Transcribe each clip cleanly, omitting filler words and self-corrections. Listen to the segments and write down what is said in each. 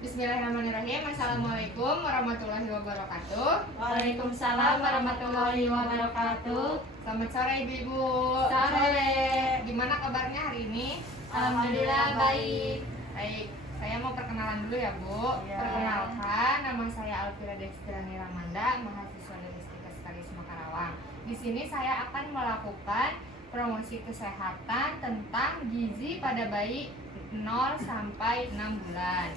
Bismillahirrahmanirrahim. Assalamualaikum warahmatullahi wabarakatuh. Waalaikumsalam warahmatullahi wabarakatuh. Selamat sore ibu-ibu. Sore. Gimana kabarnya hari ini? Alhamdulillah baik. Baik, saya mau perkenalan dulu ya Bu. Ya. Perkenalkan, nama saya Alfira Destirani Ramanda, mahasiswa dari Stikes Karisma Karawang. Di sini saya akan melakukan promosi kesehatan tentang gizi pada bayi 0 sampai 6 bulan.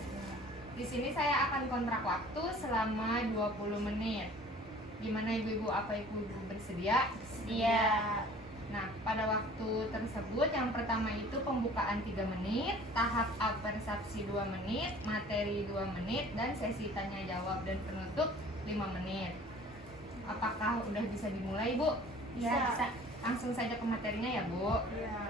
Di sini saya akan kontrak waktu selama 20 menit. Gimana ibu-ibu, apa ibu-ibu bersedia? Iya. Nah, pada waktu tersebut yang pertama itu pembukaan 3 menit, tahap apersepsi 2 menit, materi 2 menit, dan sesi tanya jawab dan penutup 5 menit. Apakah udah bisa dimulai, Bu? Bisa. Langsung saja ke materinya ya, Bu. Iya.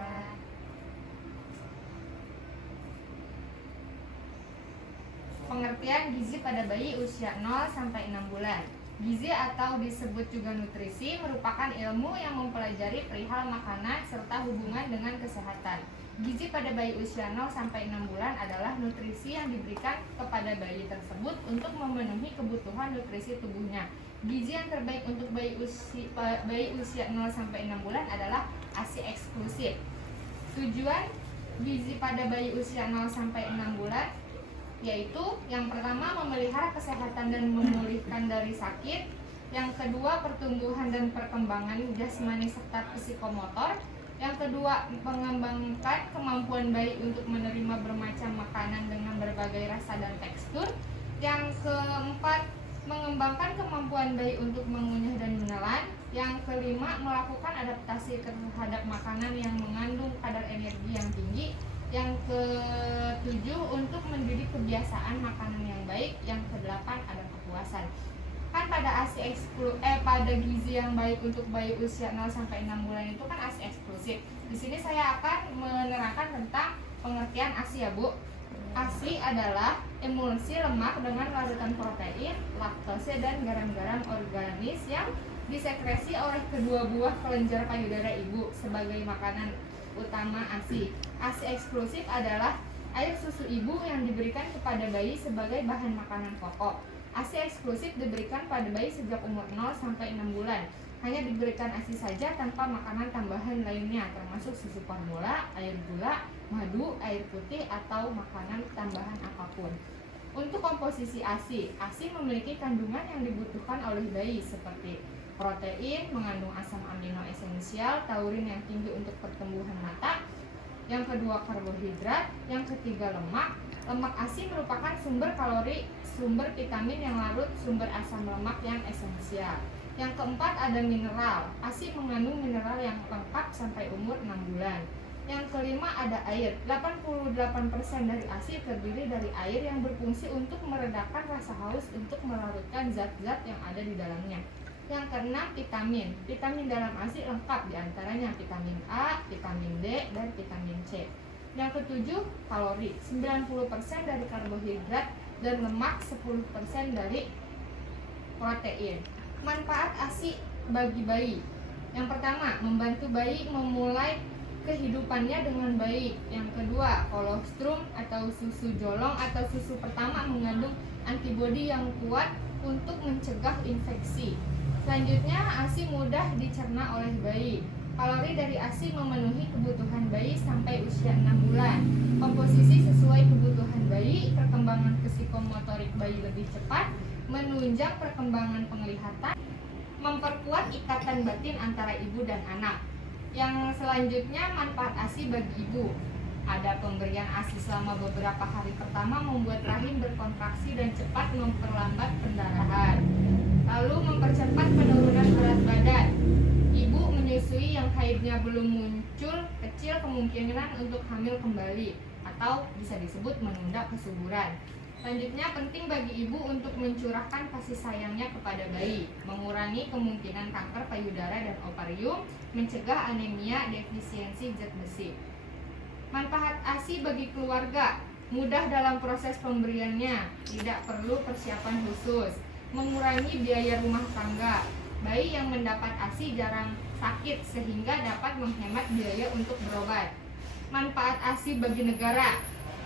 Pengertian gizi pada bayi usia 0 sampai 6 bulan. Gizi atau disebut juga nutrisi merupakan ilmu yang mempelajari perihal makanan serta hubungan dengan kesehatan. Gizi pada bayi usia 0 sampai 6 bulan adalah nutrisi yang diberikan kepada bayi tersebut untuk memenuhi kebutuhan nutrisi tubuhnya. Gizi yang terbaik untuk bayi usia 0 sampai 6 bulan adalah ASI eksklusif. Tujuan gizi pada bayi usia 0 sampai 6 bulan yaitu yang pertama memelihara kesehatan dan memulihkan dari sakit, yang kedua pertumbuhan dan perkembangan jasmani serta psikomotor, yang kedua mengembangkan kemampuan bayi untuk menerima bermacam makanan dengan berbagai rasa dan tekstur, yang keempat mengembangkan kemampuan bayi untuk mengunyah dan menelan, yang kelima melakukan adaptasi terhadap makanan yang mengandung kadar energi yang tinggi, yang ketujuh untuk mendidik kebiasaan makanan yang baik, yang kedelapan ada kepuasan. Kan pada pada gizi yang baik untuk bayi usia 0 sampai 6 bulan itu kan ASI eksklusif. Di sini saya akan menerangkan tentang pengertian ASI ya, Bu. ASI adalah emulsi lemak dengan larutan protein, laktose dan garam-garam organis yang disekresi oleh kedua buah kelenjar payudara ibu sebagai makanan utama ASI. ASI eksklusif adalah air susu ibu yang diberikan kepada bayi sebagai bahan makanan pokok. ASI eksklusif diberikan pada bayi sejak umur 0 sampai 6 bulan. Hanya diberikan ASI saja tanpa makanan tambahan lainnya, termasuk susu formula, air gula, madu, air putih, atau makanan tambahan apapun. Untuk komposisi ASI, ASI memiliki kandungan yang dibutuhkan oleh bayi seperti protein, mengandung asam amino esensial, taurin yang tinggi untuk pertumbuhan mata, yang kedua karbohidrat, yang ketiga lemak. Lemak ASI merupakan sumber kalori, sumber vitamin yang larut, sumber asam lemak yang esensial. Yang keempat ada mineral. ASI mengandung mineral yang lengkap sampai umur 6 bulan. Yang kelima ada air. 88% dari ASI terdiri dari air yang berfungsi untuk meredakan rasa haus untuk melarutkan zat-zat yang ada di dalamnya. Yang keenam vitamin. Vitamin dalam ASI lengkap, diantaranya vitamin A, vitamin D, dan vitamin C. Yang ketujuh kalori. 90% dari karbohidrat dan lemak, 10% dari protein. Manfaat ASI bagi bayi. Yang pertama, membantu bayi memulai kehidupannya dengan baik. Yang kedua, kolostrum atau susu jolong atau susu pertama mengandung antibodi yang kuat untuk mencegah infeksi. Selanjutnya, ASI mudah dicerna oleh bayi. Kalori dari ASI memenuhi kebutuhan bayi sampai usia 6 bulan. Komposisi sesuai kebutuhan bayi, perkembangan psikomotorik bayi lebih cepat, menunjang perkembangan penglihatan, memperkuat ikatan batin antara ibu dan anak. Yang selanjutnya, manfaat ASI bagi ibu. Ada pemberian ASI selama beberapa hari pertama membuat rahim berkontraksi dan cepat memperlambat pendarahan. Lalu mempercepat penurunan berat badan. Ibu menyusui yang haidnya belum muncul, kecil kemungkinan untuk hamil kembali atau bisa disebut menunda kesuburan. Selanjutnya, penting bagi ibu untuk mencurahkan kasih sayangnya kepada bayi, mengurangi kemungkinan kanker payudara dan ovarium, mencegah anemia, defisiensi zat besi. Manfaat ASI bagi keluarga, mudah dalam proses pemberiannya, tidak perlu persiapan khusus, mengurangi biaya rumah tangga. Bayi yang mendapat ASI jarang sakit sehingga dapat menghemat biaya untuk berobat. Manfaat ASI bagi negara,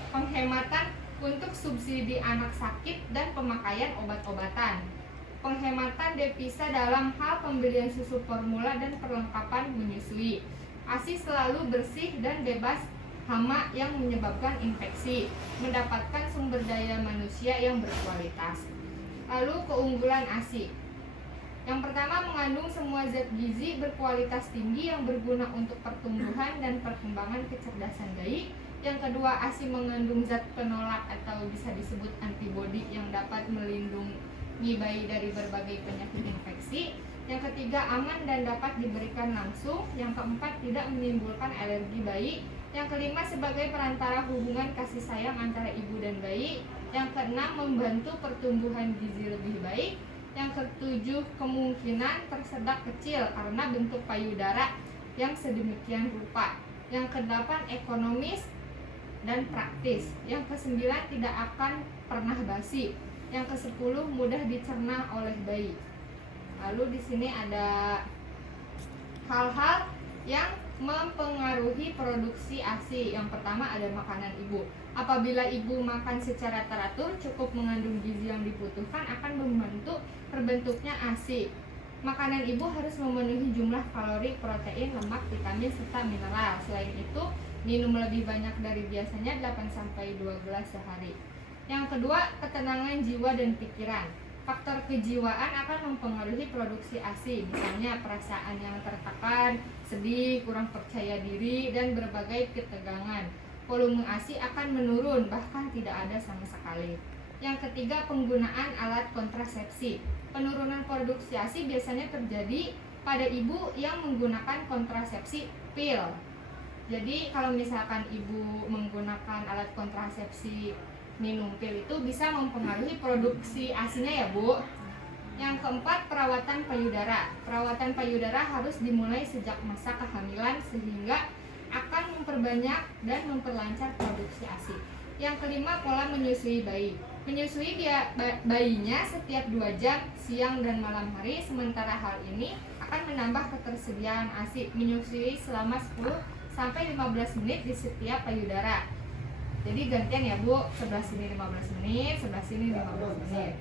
penghematan untuk subsidi anak sakit dan pemakaian obat-obatan, penghematan devisa dalam hal pembelian susu formula dan perlengkapan menyusui, ASI selalu bersih dan bebas hama yang menyebabkan infeksi, mendapatkan sumber daya manusia yang berkualitas. Lalu keunggulan ASI. Yang pertama, mengandung semua zat gizi berkualitas tinggi yang berguna untuk pertumbuhan dan perkembangan kecerdasan bayi. Yang kedua, ASI mengandung zat penolak atau bisa disebut antibodi yang dapat melindungi bayi dari berbagai penyakit infeksi. Yang ketiga, aman dan dapat diberikan langsung. Yang keempat, tidak menimbulkan alergi bayi. Yang kelima, sebagai perantara hubungan kasih sayang antara ibu dan bayi. Yang keenam, membantu pertumbuhan gizi lebih baik. Yang ketujuh, kemungkinan tersedak kecil karena bentuk payudara yang sedemikian rupa. Yang kedelapan, ekonomis dan praktis. Yang kesembilan, tidak akan pernah basi. Yang kesepuluh, mudah dicerna oleh bayi. Lalu di sini ada hal-hal yang mempengaruhi produksi ASI. Yang pertama ada makanan ibu. Apabila ibu makan secara teratur, cukup mengandung gizi yang dibutuhkan, akan membantu terbentuknya ASI. Makanan ibu harus memenuhi jumlah kalori, protein, lemak, vitamin, serta mineral. Selain itu, minum lebih banyak dari biasanya 8-2 gelas sehari. Yang kedua, ketenangan jiwa dan pikiran. Faktor kejiwaan akan mempengaruhi produksi ASI, misalnya perasaan yang tertekan, sedih, kurang percaya diri, dan berbagai ketegangan. Volume ASI akan menurun, bahkan tidak ada sama sekali. Yang ketiga, penggunaan alat kontrasepsi. Penurunan produksi ASI biasanya terjadi pada ibu yang menggunakan kontrasepsi pil. Jadi kalau misalkan ibu menggunakan alat kontrasepsi minum pil, itu bisa mempengaruhi produksi ASI-nya ya Bu. Yang keempat, perawatan payudara. Perawatan payudara harus dimulai sejak masa kehamilan sehingga akan memperbanyak dan memperlancar produksi ASI. Yang kelima, pola menyusui bayi. Menyusui bayinya setiap 2 jam siang dan malam hari, sementara hal ini akan menambah ketersediaan ASI. Menyusui selama 10-15 menit di setiap payudara. Jadi gantian ya Bu, sebelah sini 15 menit, sebelah sini 15 menit.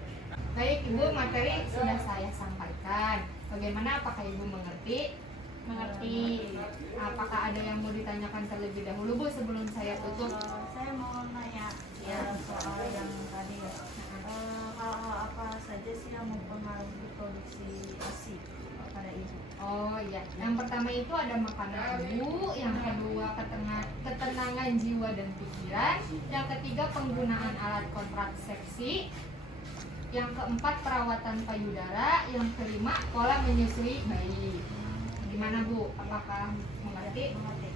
Baik Ibu, materi sudah saya sampaikan. Bagaimana, apakah Ibu mengerti? Mengerti. Apakah ada yang mau ditanyakan terlebih dahulu Bu sebelum saya tutup? Saya mau nanya soal yang tadi ya. Hal-hal apa saja sih yang mempengaruhi produksi ASI pada ibu? Oh iya, yang pertama itu ada makanan ibu, yang kedua ketenangan jiwa dan pikiran, yang ketiga penggunaan alat kontrasepsi, yang keempat perawatan payudara, yang kelima pola menyusui bayi. Gimana Bu? Apakah mengerti? Mengerti.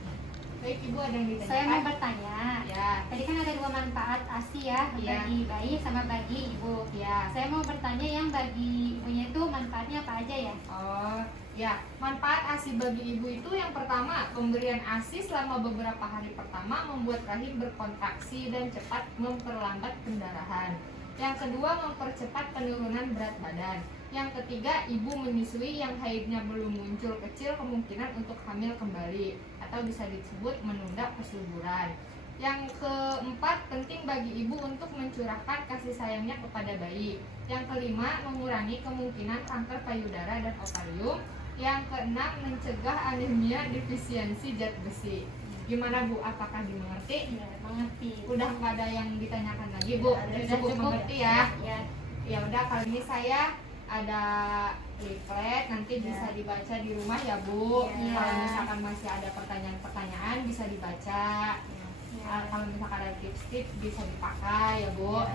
Baik Ibu, ada yang ditanyakan? Saya mau bertanya. Ya. Tadi kan ada 2 manfaat ASI ya, Iya. bagi bayi sama bagi ibu. Ya. Saya mau bertanya yang bagi ibunya itu manfaatnya apa aja ya? Oh, ya. Manfaat ASI bagi ibu itu yang pertama, pemberian ASI selama beberapa hari pertama membuat rahim berkontraksi dan cepat memperlambat pendarahan. Yang kedua, mempercepat penurunan berat badan. Yang ketiga, ibu menyusui yang haidnya belum muncul kecil kemungkinan untuk hamil kembali atau bisa disebut menunda kesuburan. Yang keempat, penting bagi ibu untuk mencurahkan kasih sayangnya kepada bayi. Yang kelima, mengurangi kemungkinan kanker payudara dan ovarium. Yang keenam, mencegah anemia defisiensi zat besi. Gimana Bu? Apakah dimengerti? Ya, mengerti. Udah nggak ada yang ditanyakan lagi Bu? Udah Cukup mengerti ya? Ya. Ya udah, kali ini saya ada leaflet, nanti bisa dibaca di rumah ya Bu. Iya. Kalau misalkan masih ada pertanyaan-pertanyaan bisa dibaca. Kalau misalkan ada tips-tips bisa dipakai ya Bu.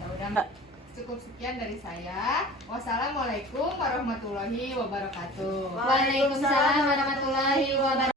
Ya udah, cukup sekian dari saya. Wassalamualaikum warahmatullahi wabarakatuh. Waalaikumsalam warahmatullahi wabarakatuh.